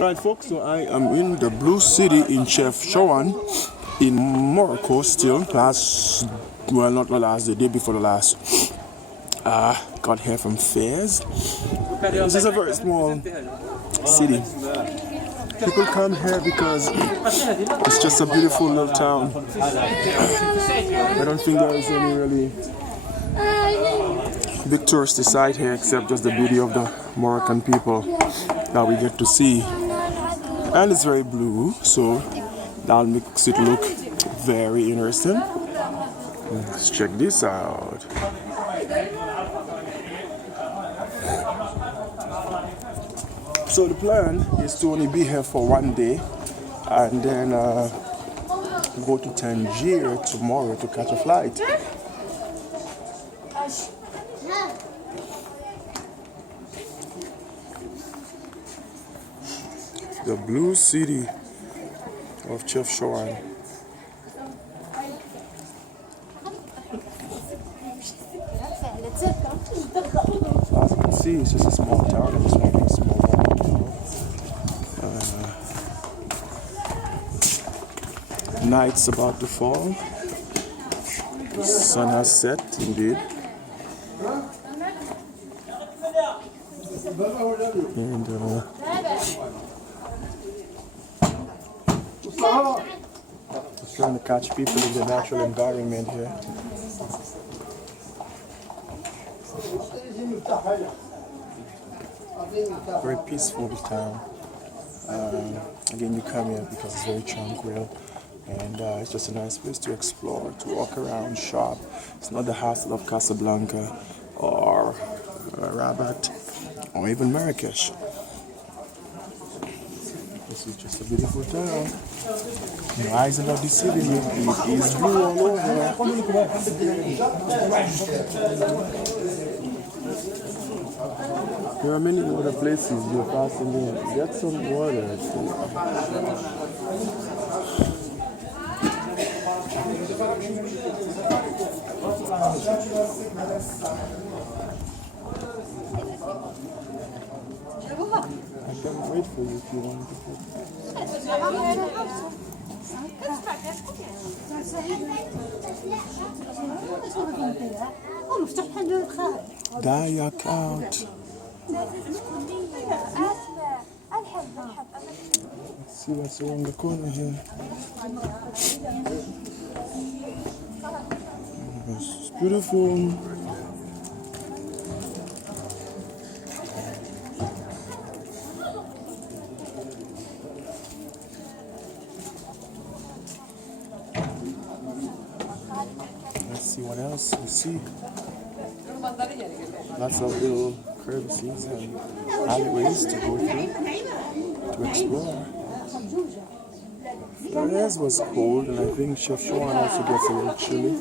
Right, folks, so I am in the Blue City in Chefchouane in Morocco still. Not the last, the day before the last. Got here from Fairs. This is a very small city. People come here because it's just a beautiful little town. I don't think there is any really big touristy site here except just the beauty of the Moroccan people that we get to see. And it's very blue, so that makes it look very interesting. Let's check this out. So the plan is to only be here for one day and then go to Tangier tomorrow to catch a flight. The Blue City of Chefchouane. So as you can see, it's just a small town. It's one big small town. Night's about to fall. The sun has set, indeed. And just trying to catch people in the natural environment here. Very peaceful town. Again, you come here because it's very tranquil and it's just a nice place to explore, to walk around, shop. It's not the hassle of Casablanca or Rabat or even Marrakesh. This is just a beautiful town. The eyes of the city, it is blue all over. There are many other places you're passing in. Get some water. I can wait for you if you want to put. Dayak out. Let's see what's around the corner here. It's beautiful. Let's see what else we see. Lots of little crevices and alleyways to go through, to explore. Fairs was cold, and I think Chefchouane also gets a little chilly.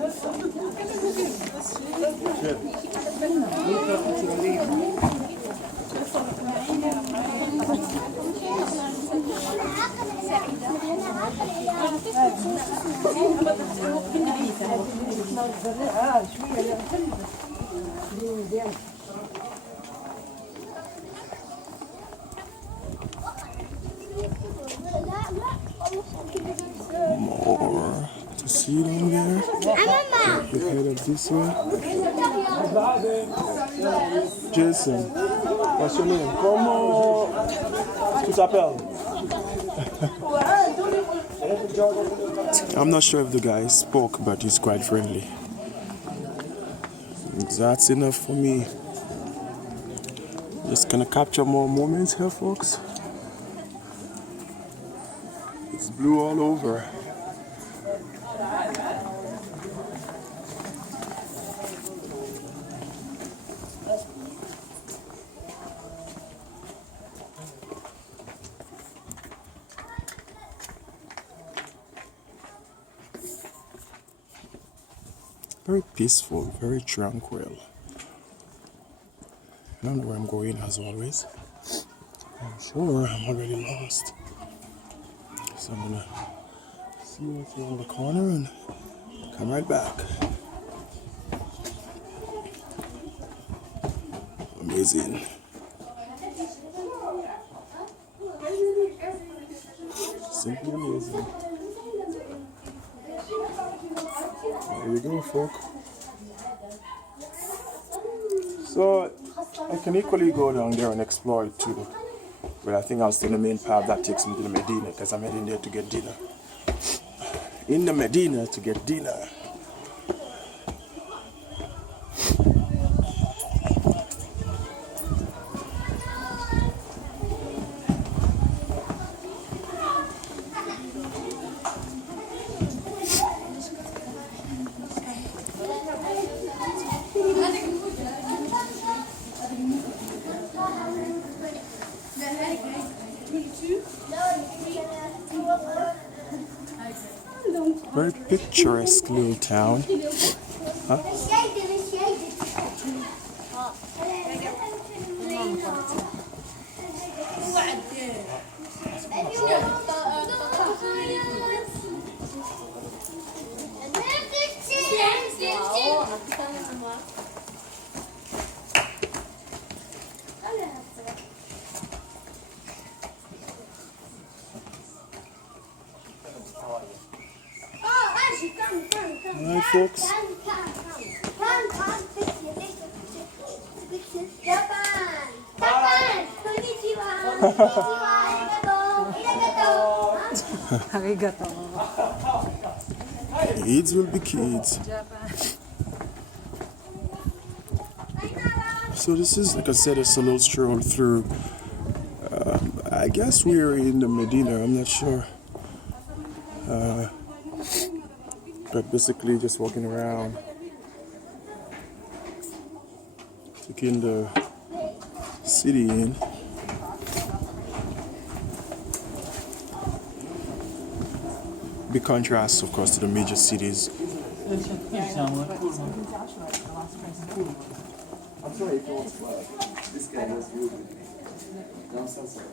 More to see down there. We head up this way. Jason, what's your name? Comment tu t'appelles? I'm not sure if the guy spoke, but he's quite friendly. That's enough for me. Just gonna capture more moments here, folks. It's blue all over. Very peaceful, very tranquil. I don't know where I'm going as always. I'm sure I'm already lost. So I'm gonna see what's around the corner and come right back. Amazing. Simply amazing. There you go, folk. So I can equally go down there and explore it too. But I think I'll stay in the main path that takes me to the Medina because I'm heading there to get dinner. In the Medina to get dinner. Very picturesque little town. Huh? Alright, folks. Kids will be kids. So this is, like I said, it's a little stroll through. I guess we're in the Medina. I'm not sure. But basically just walking around, taking the city in. Big contrast, of course, to the major cities. I'm sorry if it was this guy was rude. No, I'm so sorry.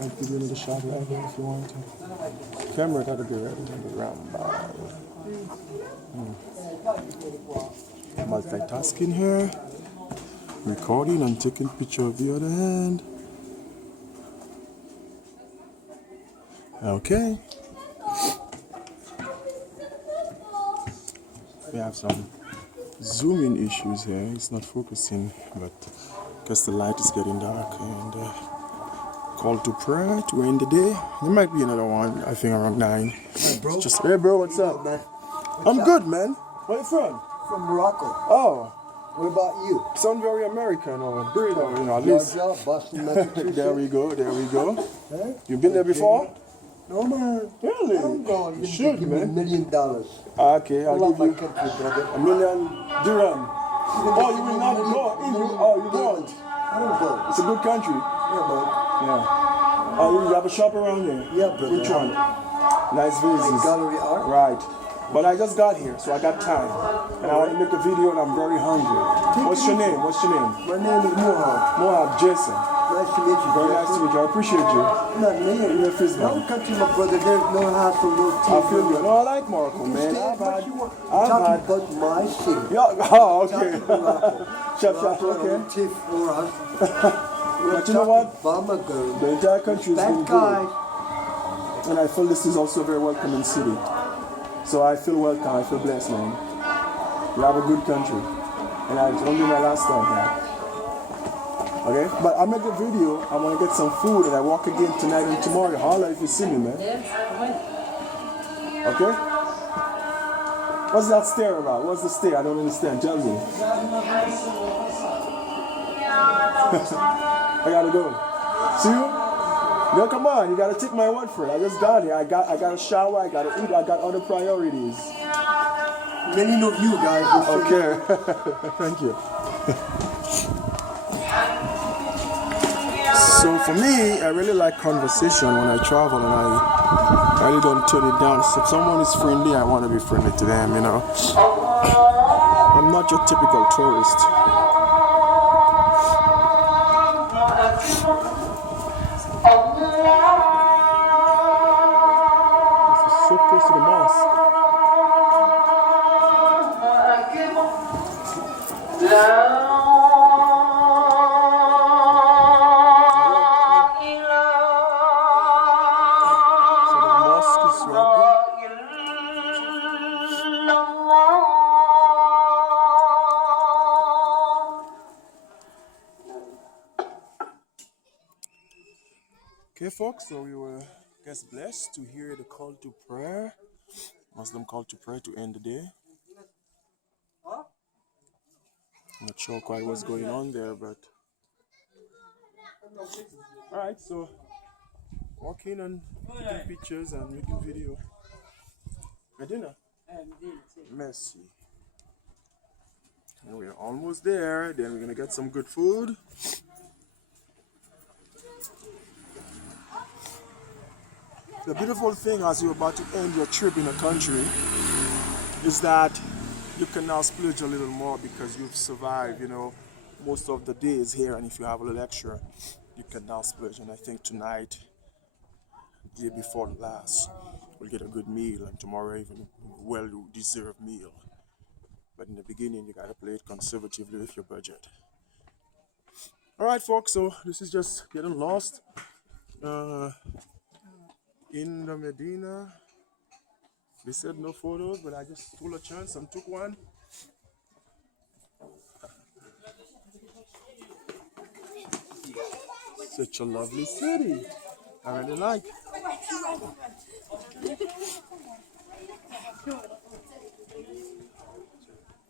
I'll give you another shot right here if you want to. Camera gotta be ready to be round by. Multitasking here. Recording and taking picture of the other hand. Okay. We have some zooming issues here. It's not focusing, but because the light is getting dark and call to prayer to end the day. There might be another one, I think around 9. Hey, bro. Just, hey bro, what's up? Man. I'm good, man. Where you from? From Morocco. Oh, What about you? sound very American or breed or, at least. Georgia, Boston, Massachusetts. There we go, there we go. Huh? You been there before? No, man. Really? I'm going. You should, give me man. $1 million. Okay, I I'll love give my you country, brother. $1 million dirham. Oh, you will not go in? You won't? I don't go. It's a good country. Yeah, man. Yeah. Oh, you have a shop around here? Yeah, brother. Which one? Nice vases. Gallery art? Right. But I just got here, so I got time. And I want to make a video and I'm very hungry. What's your name? What's your name? My name is Mohab. Mohab Jason. Nice to meet you. Very nice to meet you. I appreciate you. Not me. You're a fist No man. country, my brother. There's no hassle, no tea. I feel you. No, I like Morocco, man. Stay I've what had... you want. I've Talking had... about my city. Yeah, oh, okay. Morocco. Chef, okay. Tiff or us. But you know what? Bama girl. The entire country has been That guy. good. And I feel this is also a very welcoming city. So I feel welcome, I feel blessed, man. You have a good country. And it's only my last time here. Okay? But I make a video, I want to get some food, and I walk again tonight and tomorrow. Holla if you see me, man. Okay? What's that stare about? What's the stare? I don't understand. Tell me. I gotta go. See you? Yo, come on, you gotta take my word for it. I just got here. I got a shower, I gotta eat, I got other priorities. Many of you guys. Okay. Thank you. So for me, I really like conversation when I travel, and I really don't turn it down. So if someone is friendly, I want to be friendly to them, you know. I'm not your typical tourist. This is so close to the mosque. Okay, folks, so we were just blessed to hear the call to prayer, Muslim call to prayer to end the day. Not sure quite what's going on there, but all right. So walking and taking pictures and making video. Medina, Messi. And we're almost there. Then we're gonna get some good food. The beautiful thing as you're about to end your trip in a country is that you can now splurge a little more because you've survived, most of the days here, and if you have a little extra, you can now splurge. And I think tonight, the day before last, we'll get a good meal, and tomorrow even well-deserved meal. But in the beginning, you gotta play it conservatively with your budget. All right, folks. So this is just getting lost in the Medina. They said no photos, but I just took a chance and took one. Such a lovely city. I really like.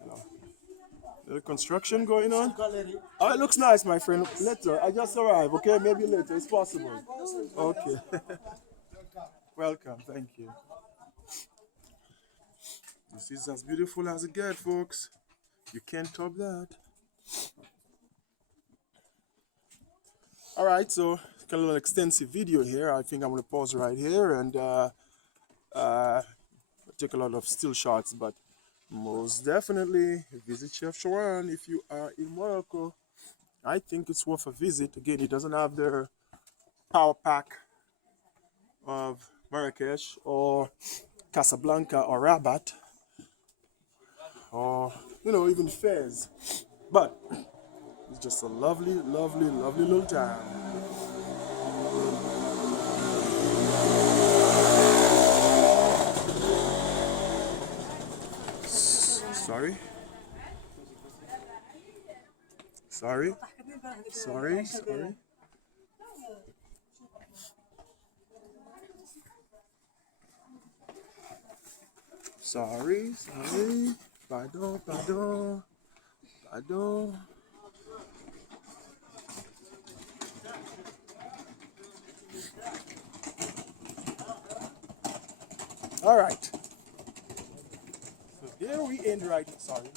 Hello. Little construction going on. Oh, it looks nice, my friend. Later, I just arrived. Okay, maybe later. It's possible. Okay. Welcome. Thank you. This is as beautiful as it gets, folks. You can't top that. All right, so got a little extensive video here. I think I'm gonna pause right here and take a lot of still shots, but most definitely visit Chefchouane if you are in Morocco. I think it's worth a visit. Again, it doesn't have the power pack of Marrakesh or Casablanca or Rabat or even Fez, but it's just a lovely, lovely, lovely little town. Sorry. Sorry. Sorry. Sorry. Sorry. Sorry. Pardon. Pardon. Pardon. All right. So there we end right. Sorry.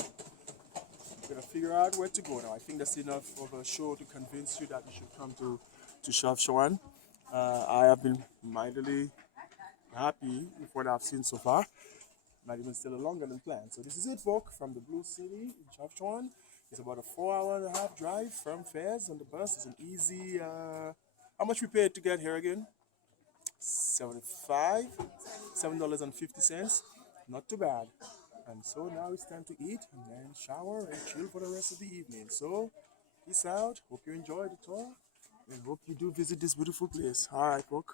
Gonna figure out where to go now. I think that's enough of a show to convince you that you should come to Chefchouane. I have been mightily happy with what I've seen so far. Might even still longer than planned. So this is it, folks, from the Blue City in Chefchouane. It's about a 4.5-hour drive from Fez on the bus. It's an easy. How much we paid to get here again? $7.50. Not too bad. And so now it's time to eat and then shower and chill for the rest of the evening. So peace out. Hope you enjoyed the tour and hope you do visit this beautiful place. All right, folks.